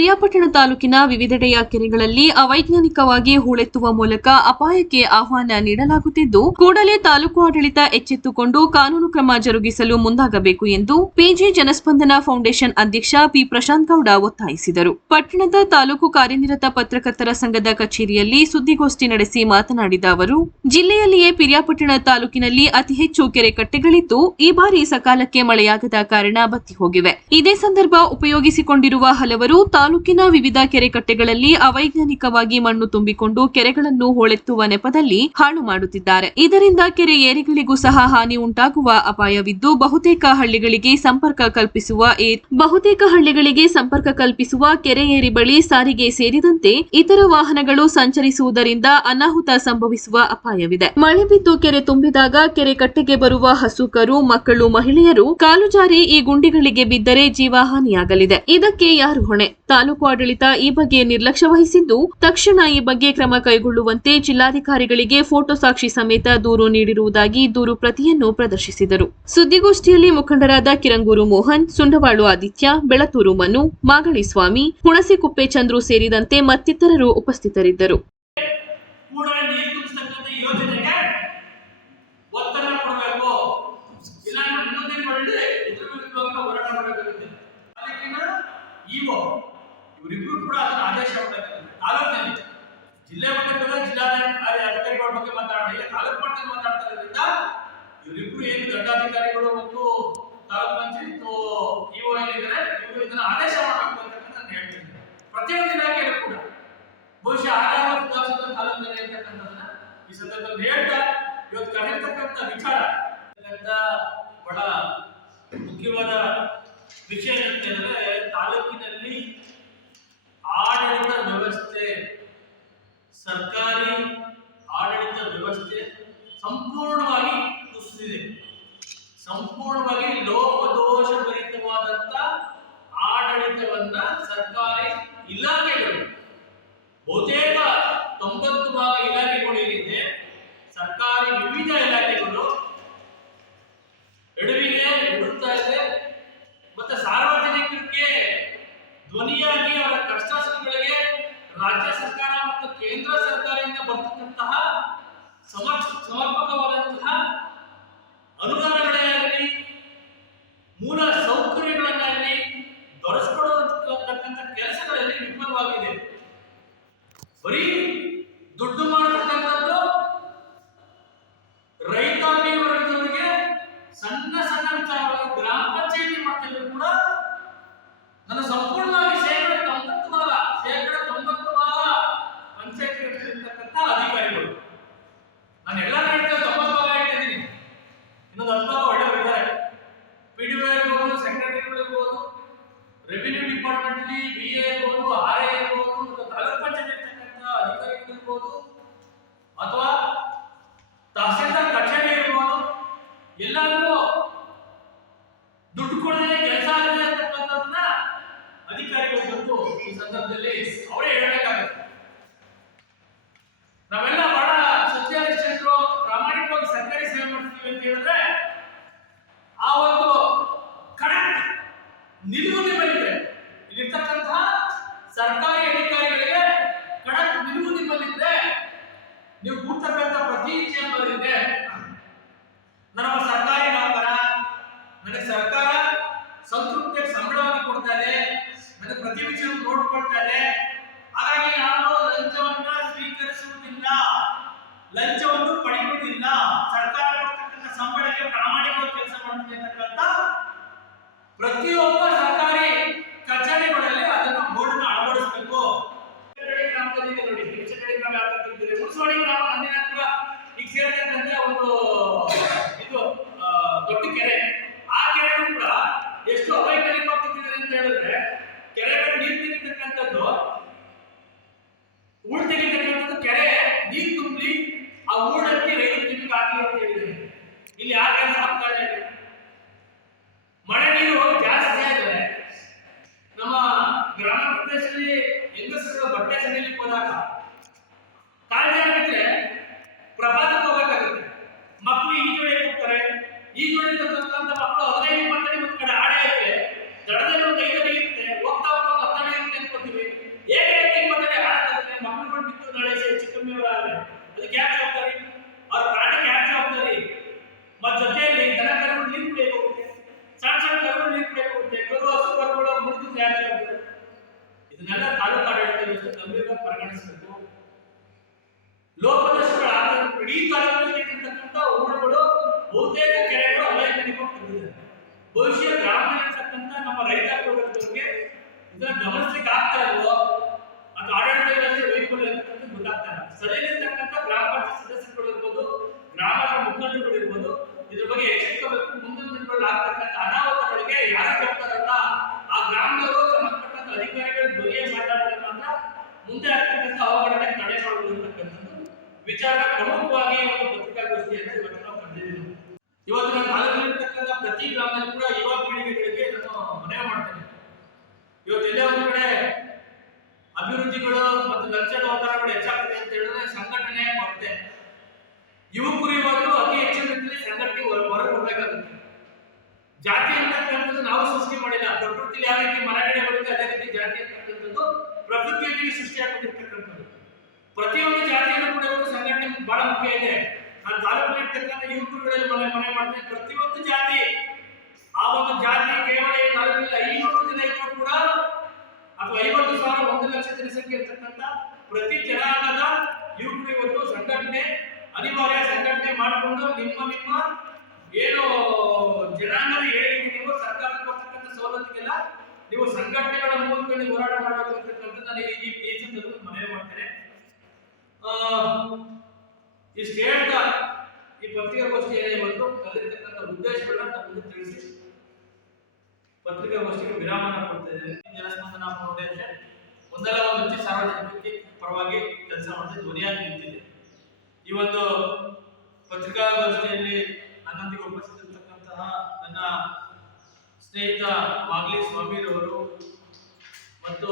ಪಿರಿಯಾಪಟ್ಟಣ ತಾಲೂಕಿನ ವಿವಿಧೆಡೆಯ ಕೆರೆಗಳಲ್ಲಿ ಅವೈಜ್ಞಾನಿಕವಾಗಿ ಹೂಳೆತ್ತುವ ಮೂಲಕ ಅಪಾಯಕ್ಕೆ ಆಹ್ವಾನ ನೀಡಲಾಗುತ್ತಿದ್ದು, ಕೂಡಲೇ ತಾಲೂಕು ಆಡಳಿತ ಎಚ್ಚೆತ್ತುಕೊಂಡು ಕಾನೂನು ಕ್ರಮ ಜರುಗಿಸಲು ಮುಂದಾಗಬೇಕು ಎಂದು ಪಿಜಿ ಜನಸ್ಪಂದನ ಫೌಂಡೇಶನ್ ಅಧ್ಯಕ್ಷ ಪಿ ಪ್ರಶಾಂತ್ ಗೌಡ ಒತ್ತಾಯಿಸಿದರು. ಪಟ್ಟಣದ ತಾಲೂಕು ಕಾರ್ಯನಿರತ ಪತ್ರಕರ್ತರ ಸಂಘದ ಕಚೇರಿಯಲ್ಲಿ ಸುದ್ದಿಗೋಷ್ಠಿ ನಡೆಸಿ ಮಾತನಾಡಿದ ಅವರು, ಜಿಲ್ಲೆಯಲ್ಲಿಯೇ ಪಿರಿಯಾಪಟ್ಟಣ ತಾಲೂಕಿನಲ್ಲಿ ಅತಿ ಹೆಚ್ಚು ಕೆರೆ ಕಟ್ಟೆಗಳಿದ್ದು, ಈ ಬಾರಿ ಸಕಾಲಕ್ಕೆ ಮಳೆಯಾಗದ ಕಾರಣ ಬತ್ತಿ ಹೋಗಿವೆ. ಇದೇ ಸಂದರ್ಭ ಉಪಯೋಗಿಸಿಕೊಂಡಿರುವ ಹಲವರು ತಾಲೂಕಿನ ವಿವಿಧ ಕೆರೆ ಕಟ್ಟೆಗಳಲ್ಲಿ ಅವೈಜ್ಞಾನಿಕವಾಗಿ ಮಣ್ಣು ತುಂಬಿಕೊಂಡು ಕೆರೆಗಳನ್ನು ಹೊಳೆತ್ತುವ ನೆಪದಲ್ಲಿ ಹಾಳು ಮಾಡುತ್ತಿದ್ದಾರೆ. ಇದರಿಂದ ಕೆರೆ ಏರಿಗಳಿಗೂ ಸಹ ಹಾನಿ ಉಂಟಾಗುವ ಅಪಾಯವಿದ್ದು, ಬಹುತೇಕ ಹಳ್ಳಿಗಳಿಗೆ ಸಂಪರ್ಕ ಕಲ್ಪಿಸುವ ಬಹುತೇಕ ಹಳ್ಳಿಗಳಿಗೆ ಸಂಪರ್ಕ ಕಲ್ಪಿಸುವ ಕೆರೆ ಏರಿ ಬಳಿ ಸಾರಿಗೆ ಸೇರಿದಂತೆ ಇತರ ವಾಹನಗಳು ಸಂಚರಿಸುವುದರಿಂದ ಅನಾಹುತ ಸಂಭವಿಸುವ ಅಪಾಯವಿದೆ. ಮಳೆ ಬಿದ್ದು ಕೆರೆ ತುಂಬಿದಾಗ ಕೆರೆ ಕಟ್ಟೆಗೆ ಬರುವ ಹಸುಕರು, ಮಕ್ಕಳು, ಮಹಿಳೆಯರು ಕಾಲು ಜಾರಿ ಈ ಗುಂಡಿಗಳಿಗೆ ಬಿದ್ದರೆ ಜೀವ ಹಾನಿಯಾಗಲಿದೆ. ಇದಕ್ಕೆ ಯಾರು ಹೊಣೆ? ತಾಲೂಕು ಆಡಳಿತ ಈ ಬಗ್ಗೆ ನಿರ್ಲಕ್ಷ್ಯ ವಹಿಸಿದ್ದು, ತಕ್ಷಣ ಈ ಬಗ್ಗೆ ಕ್ರಮ ಕೈಗೊಳ್ಳುವಂತೆ ಜಿಲ್ಲಾಧಿಕಾರಿಗಳಿಗೆ ಫೋಟೋ ಸಾಕ್ಷಿ ಸಮೇತ ದೂರು ನೀಡಿರುವುದಾಗಿ ದೂರು ಪ್ರತಿಯನ್ನು ಪ್ರದರ್ಶಿಸಿದರು. ಸುದ್ದಿಗೋಷ್ಠಿಯಲ್ಲಿ ಮುಖಂಡರಾದ ಕಿರಂಗೂರು ಮೋಹನ್, ಸುಂಡವಾಳು ಆದಿತ್ಯ, ಬೆಳತೂರು ಮನು, ಮಾಗಳಿ ಸ್ವಾಮಿ ಹುಣಸಿಕುಪ್ಪೆ ಚಂದ್ರು ಸೇರಿದಂತೆ ಮತ್ತಿತರರು ಉಪಸ್ಥಿತರಿದ್ದರು. ಕೂಡಲೇ ಇವರಿಬ್ರು ಕೂಡ ಅದನ್ನ ಆದೇಶ ತಾಲೂಕಿನಲ್ಲಿ ಜಿಲ್ಲೆ ಮಟ್ಟದ ಜಿಲ್ಲಾಧಿಕಾರಿ ಅಧಿಕಾರಿಗಳ ಬಗ್ಗೆ ಮಾತಾಡೋಣ. ಇಲ್ಲ ತಾಲೂಕು ಮಟ್ಟದಲ್ಲಿ ಮಾತಾಡ್ತಾ ಇರೋದ್ರಿಂದ ಇವರಿಬ್ರು ಏನು ದಂಡಾಧಿಕಾರಿಗಳು ಮತ್ತು ತಾಲೂಕು ಪಂಚಾಯತ್ ಇಒ ಏನಿದ್ದಾರೆ ಇವರು ಇದನ್ನ ಆದೇಶ ಮಾಡಬೇಕು ಅಂತ ನಾನು ಹೇಳ್ತೀನಿ. ಪ್ರತಿಯೊಂದು ಇಲಾಖೆಯಲ್ಲೂ ಕೂಡ. ಬಹುಶಃ ಆಗಾಗ ಮತ್ತು ಕಾಲದಲ್ಲಿ ಇರ್ತಕ್ಕಂಥದ್ದನ್ನ ಈ ಸಂದರ್ಭದಲ್ಲಿ ಹೇಳ್ತಾ, ಇವತ್ತು ಕಂಡಿರ್ತಕ್ಕಂಥ ವಿಚಾರ ಬಹಳ ಮುಖ್ಯವಾದ ವಿಷಯ ಏನಂತ ಹೇಳಿದ್ರೆ ತಾಲೂಕಿನಲ್ಲಿ ಆಡಳಿತ ವ್ಯವಸ್ಥೆ ಸರ್ಕಾರಿ ಆಡಳಿತ ವ್ಯವಸ್ಥೆ ಸಂಪೂರ್ಣವಾಗಿ ಕುಸಿದಿದೆ. ಸಂಪೂರ್ಣವಾಗಿ ಲೋಪದೋಷಭರಿತವಾದಂತ ಆಡಳಿತವನ್ನ ಸರ್ಕಾರಿ ಇಲಾಖೆಗಳು ಬಹುತೇಕ ತೊಂಬತ್ತು ಭಾಗ ಇಲಾಖೆಗಳು ಏನಿದೆ, ಸರ್ಕಾರಿ ವಿವಿಧ ಇಲಾಖೆಗಳು ಎಡವಿಗೆ ಬಿಡುತ್ತಾ ಇದೆ. ಮತ್ತೆ ಸಾರ್ವಜನಿಕರಿಗೆ ಧ್ವನಿಯಾಗಿ ಅವರ ಕಷ್ಟ ರಾಜ್ಯ ಸರ್ಕಾರ ಮತ್ತು ಕೇಂದ್ರ ಸರ್ಕಾರದಿಂದ ಬರ್ತಕ್ಕಂತಹ ಸಮರ್ಥ ಸಮರ್ಪಕವಾದಂತಹ ಅನುದಾನಗಳೇ ಆಗಲಿ ಮೂಲ ಸೌಕರ್ಯಗಳನ್ನಾಗಲಿ ದೊರಕಿಸಿಕೊಡತಕ್ಕಂಥ ಕೆಲಸಗಳಲ್ಲಿ ವಿಫಲವಾಗಿದೆ. ಬರೀ ದುಡ್ಡು ಮಾಡತಕ್ಕಂಥದ್ದು ರೈತಾಪಿ ವರ್ಗದವರಿಗೆ ಸಣ್ಣ ಸಣ್ಣ ವಿಚಾರವಾಗಿ ಗ್ರಾಮ ಪಂಚಾಯತಿ ಮಟ್ಟದಲ್ಲಿ ಕೂಡ ನನ್ನ ಸಂಪೂರ್ಣವಾಗಿ ಶೇಕಡ ತೊಂಬತ್ತು ಭಾಗ ಶೇಕಡ ತೊಂಬತ್ತು ಭಾಗ ಪಂಚಾಯತಿ ಇರ್ತಕ್ಕಂಥ ಅಧಿಕಾರಿಗಳು ನಾನು ಎಲ್ಲ ಹೇಳ್ತೇನೆ ತೊಂಬತ್ತು ಭಾಗ ಹೇಳ್ತಿದ್ದೀನಿ ಇನ್ನೊಂದು ಹತ್ತು ಭಾಗ ಒಳ್ಳೆಯವರಿದ್ದಾರೆ ಪಿ ಡಿ ಇರ್ಬೋದು ಸೆಕ್ರೆಟರಿಗಳು ಇರ್ಬೋದು ರೆವಿನ್ಯೂ ಡಿಪಾರ್ಟ್ಮೆಂಟ್ ಅಲ್ಲಿ ಬಿ ಎ ಇರ್ಬೋದು ಆರ್ ಎ ಇರ್ಬೋದು ಮತ್ತು ತಾಲೂಕ್ ಪಂಚಾಯತ್ ಇರ್ತಕ್ಕಂಥ ಅಧಿಕಾರಿಗಳು ಇರ್ಬೋದು ಅಥವಾ ತಹಸೀಲ್ದಾರ್ ಕಚೇರಿ ಇರ್ಬೋದು ಎಲ್ಲಾದ್ರೂ ದುಡ್ಡು ಕೊಡದೆ ಕೆಲಸ ಆಗದೆ ಅಂತಕ್ಕಂಥದ್ದನ್ನ ಅಧಿಕಾರಿಗಳು ಬಂದು ಈ ಸಂದರ್ಭದಲ್ಲಿ ಅವರೇ ಹೇಳಬೇಕಾಗುತ್ತೆ. ನಾವೆಲ್ಲ ಬಹಳ ಸತ್ಯನಿಷ್ಠರು ಪ್ರಾಮಾಣಿಕವಾಗಿ ಸರ್ಕಾರಿ ಸೇವೆ ಮಾಡ್ತೀವಿ ಅಂತ ಹೇಳಿದ್ರೆ, ಆ ಒಂದು ಕರೆಕ್ಟ್ ನಿಲುವು ನಿಮ್ಮಲ್ಲಿದೆ ಇಲ್ಲಿರ್ತಕ್ಕಂತಹ ಸರ್ಕಾರಿ ಅಧಿಕಾರಿಗಳಿಗೆ ಕಡಕ್ ನಿಲುವು ನಿಮ್ಮಲ್ಲಿದ್ರೆ ನೀವು ಕೂಡ್ತಕ್ಕಂಥ ಪ್ರತಿ ಇಚ್ಛೆ ಇದೆ ನನ್ನ ಸರ್ಕಾರಿ ನೌಕರ ನನಗೆ ಸರ್ಕಾರ ಸಂತೃಪ್ತಿಯ ಸಂಬಳವಾಗಿ ಕೊಡ್ತಾ ಇದೆ ನನಗೆ ಪ್ರತಿ ವಿಷಯ ನೋಡ್ಕೊಳ್ತಾ ಹಾಗಾಗಿ ಯಾರು ಲಂಚವನ್ನ ಸ್ವೀಕರಿಸುವುದಿಲ್ಲ. ಲಂಚವನ್ನು ಪಡೆಯುವುದಿಲ್ಲ. ಸರ್ಕಾರ ಕೊಡ್ತಕ್ಕಂಥ ಸಂಬಳಕ್ಕೆ ಪ್ರಾಮಾಣಿಕವಾಗಿ ಕೆಲಸ ಮಾಡುತ್ತೆ ಅಂತಕ್ಕಂಥ ಪ್ರತಿಯೊಬ್ಬ ಸರ್ಕಾರಿ ಕಚೇರಿಗಳಲ್ಲಿ ಅದನ್ನು ಬೋರ್ಡ್ ಅಳವಡಿಸಬೇಕು. ಗ್ರಾಮದಲ್ಲಿ ನೋಡಿ. ಗ್ರಾಮ ಯಾವ ತರ ತಿಂತಿದೆ ಮುನ್ಸವಾಡಿ ಗ್ರಾಮ ನಂದಿನ ಹತ್ರ ಈಗ ಸೇರ್ತಕ್ಕಂಥ ಒಂದು ಇದು ಆ, ದೊಡ್ಡ ಕೆರೆ ಆ ಕೆರೆಗೂ ಕೂಡ ಎಷ್ಟು ಅವೈಜ್ಞಾನಿಕವಾಗಿ ತಿಂತಿದ್ದಾರೆ ಅಂತ ಹೇಳಿದ್ರೆ ಕೆರೆಗಳು ನೀರು ತೆಗಿತಕ್ಕಂಥದ್ದು ಊಳು ತೆಗಿತಕ್ಕಂಥದ್ದು ಕೆರೆ, ನೀರು ತುಂಬಿ ಆ ಊರಕ್ಕೆ ರೈಲು ತಿಂಗಳಿಗೆ ಹಾಕಲಿ ಅಂತ ಹೇಳಿದ್ದಾರೆ. ಇಲ್ಲಿ ಆ ಕೆಲಸ ಆಗ್ತಾ ಇದೆ ಮಳೆ ನೀರು ಜಾಸ್ತಿ ಆದರೆ ನಮ್ಮ ಗ್ರಾಮ ಪ್ರದೇಶದಲ್ಲಿ ಹೆಂಗಸರು ಬಟ್ಟೆ ಸಡಿಲಿಕ್ಕೆ ಹೋದಾಗ, ಕಾಳಜಿ ಆಗಿದ್ರೆ ಪ್ರಭಾತಕ್ಕೆ ಹೋಗಬೇಕಾಗುತ್ತೆ ಮಕ್ಕಳು ಈಜೊಡೆಗೆ ಹೋಗ್ತಾರೆ ಜೋಡಿ ಹೋಗ್ತಕ್ಕಂಥ ಮಕ್ಕಳು ಹದಿನೈದು ಮತ್ತೆ ಕಡೆ ಆಡೇ ಐತೆ ದಡದಲ್ಲಿ ಬೆಳೆಸಿ ಹೆಚ್ಚು ಕಮ್ಮಿ ಅವರಾದ್ರೆ ಅದಕ್ಕೆ ಯಾಕೆ ಜವಾಬ್ದಾರಿ ಅವ್ರ ಪ್ರಾಣಕ್ಕೆ ಯಾಕೆ ಜವಾಬ್ದಾರಿ ಮತ್ತು ಜೊತೆಯಲ್ಲಿ ದನ ಕರುಗಳು ನೀರು ಬೇಕಾಗುತ್ತೆ ಸಣ್ಣ ಸಣ್ಣ ಕರುಗಳು ನೀರು ಬೇಕಾಗುತ್ತೆ ಕರು ಹಸು ಕರುಗಳು ಮುರಿದಿದ್ದು ಯಾಕೆ ಜವಾಬ್ದಾರಿ ಇದನ್ನೆಲ್ಲ ತಾಲೂಕು ಆಡಳಿತ ವ್ಯವಸ್ಥೆ ಗಂಭೀರವಾಗಿ ಪರಿಗಣಿಸಬೇಕು. ಲೋಪದೋಷಗಳು ಆದಂತ ಇಡೀ ತಾಲೂಕಿನಲ್ಲಿ ಇರತಕ್ಕಂಥ ಊರುಗಳು, ಬಹುತೇಕ ಕೆರೆಗಳು ಅಲೈನ್ಮೆಂಟ್ ಬಂದಿದೆ. ಭವಿಷ್ಯ ಗ್ರಾಮದಲ್ಲಿರ್ತಕ್ಕಂಥ ನಮ್ಮ ರೈತ ಕುಟುಂಬಗಳಿಗೆ ಇದನ್ನು ಗಮನಿಸಲಿಕ್ಕೆ ಆಗ್ತಾ ಇಲ್ವೋ? ಅದು ಆಡಳಿತ ವ್ಯವಸ್ಥೆ ವೈಫಲ್ಯ ವಿಚಾರ ಪ್ರಮುಖವಾಗಿ ಒಂದು ಪತ್ರಿಕಾಗೋಷ್ಠಿಯನ್ನು ಇವತ್ತು ನಾವು ಕರೆದಿದ್ದೀವಿ ಇವತ್ತು ನನ್ನ ತಾಲೂಕಿನಲ್ಲಿರ್ತಕ್ಕಂಥ ಪ್ರತಿ ಗ್ರಾಮದಲ್ಲಿ ಕೂಡ ಯುವ ಪೀಳಿಗೆಗಳಿಗೆ ನಾನು ಮನವಿ ಮಾಡ್ತೇನೆ. ಇವತ್ತು ಎಲ್ಲೇ ಒಂದು ಕಡೆ ಅಭಿವೃದ್ಧಿಗಳು ಮತ್ತು ಲಂಚದ ಅವತಾರಗಳು ಹೆಚ್ಚಾಗ್ತದೆ ಅಂತ ಹೇಳಿದ್ರೆ ಸಂಘಟನೆ ಕೊರತೆ ಯುವಕರು ಇವತ್ತು ಅತಿ ಹೆಚ್ಚಿನ ರೀತಿಯಲ್ಲಿ ಸಂಘಟನೆ ಹೊರ ಹೊರಗೆ ಬರಬೇಕಾಗುತ್ತೆ ಜಾತಿ ಅಂತಕ್ಕಂಥದ್ದು ನಾವು ಸೃಷ್ಟಿ ಮಾಡಿಲ್ಲ ಪ್ರಕೃತಿಯಲ್ಲಿ ಯಾವ ರೀತಿ ಮರಗಿಡ ಬರುತ್ತೆ ಅದೇ ರೀತಿ ಜಾತಿ ಅಂತಕ್ಕಂಥದ್ದು ಪ್ರಕೃತಿಯೊಂದಿಗೆ ಸೃಷ್ಟಿಯಾಗಿರ್ತಕ್ಕಂಥದ್ದು ಪ್ರತಿಯೊಂದು ಜಾತಿಯಲ್ಲೂ ಕೂಡ ಇವತ್ತು ಸಂಘಟನೆ ಮುಖ್ಯ ಇದೆ. ನಾನು ತಾಲೂಕಿನಲ್ಲಿರ್ತಕ್ಕಂಥ ಯುವಕರುಗಳಲ್ಲಿ ಮನೆ ಮನೆ ಮಾಡ್ತೇನೆ. ಪ್ರತಿಯೊಂದು ಜಾತಿ, ಆ ಒಂದು ಜಾತಿ ಕೇವಲ ತಾಲೂಕಿನಲ್ಲಿ ಐನೂರು ಜನ ಇದ್ರು ಕೂಡ, ಅಥವಾ ಐವತ್ತು ಸಾವಿರ ಒಂದು ಲಕ್ಷ ಜನಸಂಖ್ಯೆ ಇರ್ತಕ್ಕಂಥ ಪ್ರತಿ ಜನಾಂಗದ ಯುವಕರು ಇವತ್ತು ಸಂಘಟನೆ, ಅನಿವಾರ್ಯ ಸಂಘಟನೆ ಮಾಡಿಕೊಂಡು ನಿಮ್ಮ ನಿಮ್ಮ ಏನು ಜನಾಂಗದ ಹೇಳಿಕೆ ನೀವು ಸರ್ಕಾರ ಕೊಡ್ತಕ್ಕಂಥ ಸವಲತ್ತಿಗೆಲ್ಲ ನೀವು ಸಂಘಟನೆಗಳ ಮೂಲಕ ಹೋರಾಟ ಮಾಡಬೇಕು ಅಂತಕ್ಕಂಥದ್ದು ನಾನು ಈ, ಈ- ಸಂದರ್ಭದಲ್ಲಿ ಮನವಿ ಮಾಡ್ತೇನೆ. ಇಷ್ಟು ಹೇಳ್ತಾ ಈ ಪತ್ರಿಕಾಗೋಷ್ಠಿ ಇವತ್ತು ಕಲಿತಕ್ಕಂಥ ಉದ್ದೇಶಗಳನ್ನ ತಮ್ಮಲ್ಲಿ ತಿಳಿಸಿ ಪತ್ರಿಕಾಗೋಷ್ಠಿಗೆ ವಿರಾಮ ಕೊಡ್ತಾ ಇದ್ದೇವೆ. ಜನಸ್ಪಂದನ ಫೌಂಡೇಶನ್ ಒಂದಲ್ಲ ಒಂದು ರೀತಿ ಸಾರ್ವಜನಿಕರಿಗೆ ಪರವಾಗಿ ಕೆಲಸ ಮಾಡದೆ ಧ್ವನಿಯಾಗಿ ನಿಂತಿದೆ. ಈ ಒಂದು ಪತ್ರಿಕಾಗೋಷ್ಠಿಯಲ್ಲಿ ನನ್ನೊಂದಿಗೆ ಉಪಸ್ಥಿತಿರ್ತಕ್ಕಂತಹ ನನ್ನ ಸ್ನೇಹಿತ ಮಾಗ್ಲಿ ಸ್ವಾಮಿರವರು ಮತ್ತು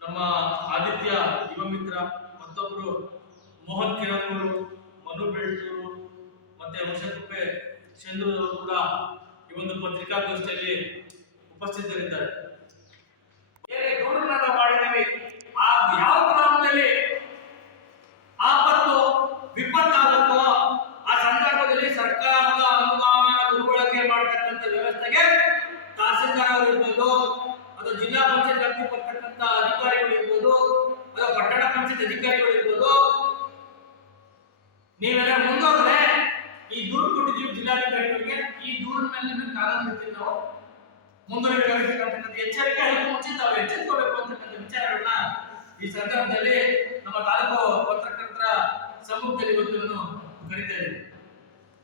ನಮ್ಮ ಆದಿತ್ಯ ಯುವ ಮಿತ್ರ ಮೋಹನ್ ಕಿರಣ್ ಅವರು, ಮನು ಬೆಳ್ತೂರು, ಮತ್ತೆ ಹೊಸಕುಪ್ಪೆ ಚಂದ್ರು ಅವರು ಕೂಡ ಈ ಒಂದು ಪತ್ರಿಕಾಗೋಷ್ಠಿಯಲ್ಲಿ ಉಪಸ್ಥಿತರಿದ್ದಾರೆ. ಬೇರೆ ದೂರನ್ನ ಮಾಡಿದ್ದೀವಿ. ಆ ಯಾವ ಗ್ರಾಮದಲ್ಲಿ ಆಪತ್ತು, ವಿಪತ್ತಾಗುತ್ತೋ ಆ ಸಂದರ್ಭದಲ್ಲಿ ಸರ್ಕಾರದ ಅನುದಾನ ದುರ್ಬಳಕೆ ಮಾಡತಕ್ಕಂಥ ವ್ಯವಸ್ಥೆಗೆ ತಹಸೀಲ್ದಾರ್ ಇರ್ಬೋದು ಅದು ಜಿಲ್ಲಾ ಪಂಚಾಯತ್ ವ್ಯಾಪ್ತಿ ಬರ್ತಕ್ಕಂಥ ಅಧಿಕಾರಿಗಳು ಇರ್ಬೋದು, ಅಥವಾ ಪಟ್ಟಣ ಪಂಚಾಯತ್ ಅಧಿಕಾರಿಗಳು ನೀವೆಲ್ಲ ಮುಂದುವರೆದ್ರೆ ಈ ದೂರು ಕೊಟ್ಟಿದ್ದೀವಿ ಜಿಲ್ಲಾಧಿಕಾರಿಗಳಿಗೆ, ಈ ದೂರಿನ ಮೇಲೆ ಕಾನೂನು ರೀತಿ ನಾವು. ಎಚ್ಚರಿಕೆ ಅದಕ್ಕೂ ಮುಂಚೆ ತಾವು ಎಚ್ಚೆತ್ಕೋಬೇಕು ಅಂತಕ್ಕಂಥ ವಿಚಾರಗಳನ್ನ ಈ ಸಂದರ್ಭದಲ್ಲಿ ನಮ್ಮ ತಾಲೂಕು ಪತ್ರಕರ್ತರ ಸಮ್ಮುಖದಲ್ಲಿ ಇವತ್ತು ಕರಿತಾ ಇದ್ದೀನಿ.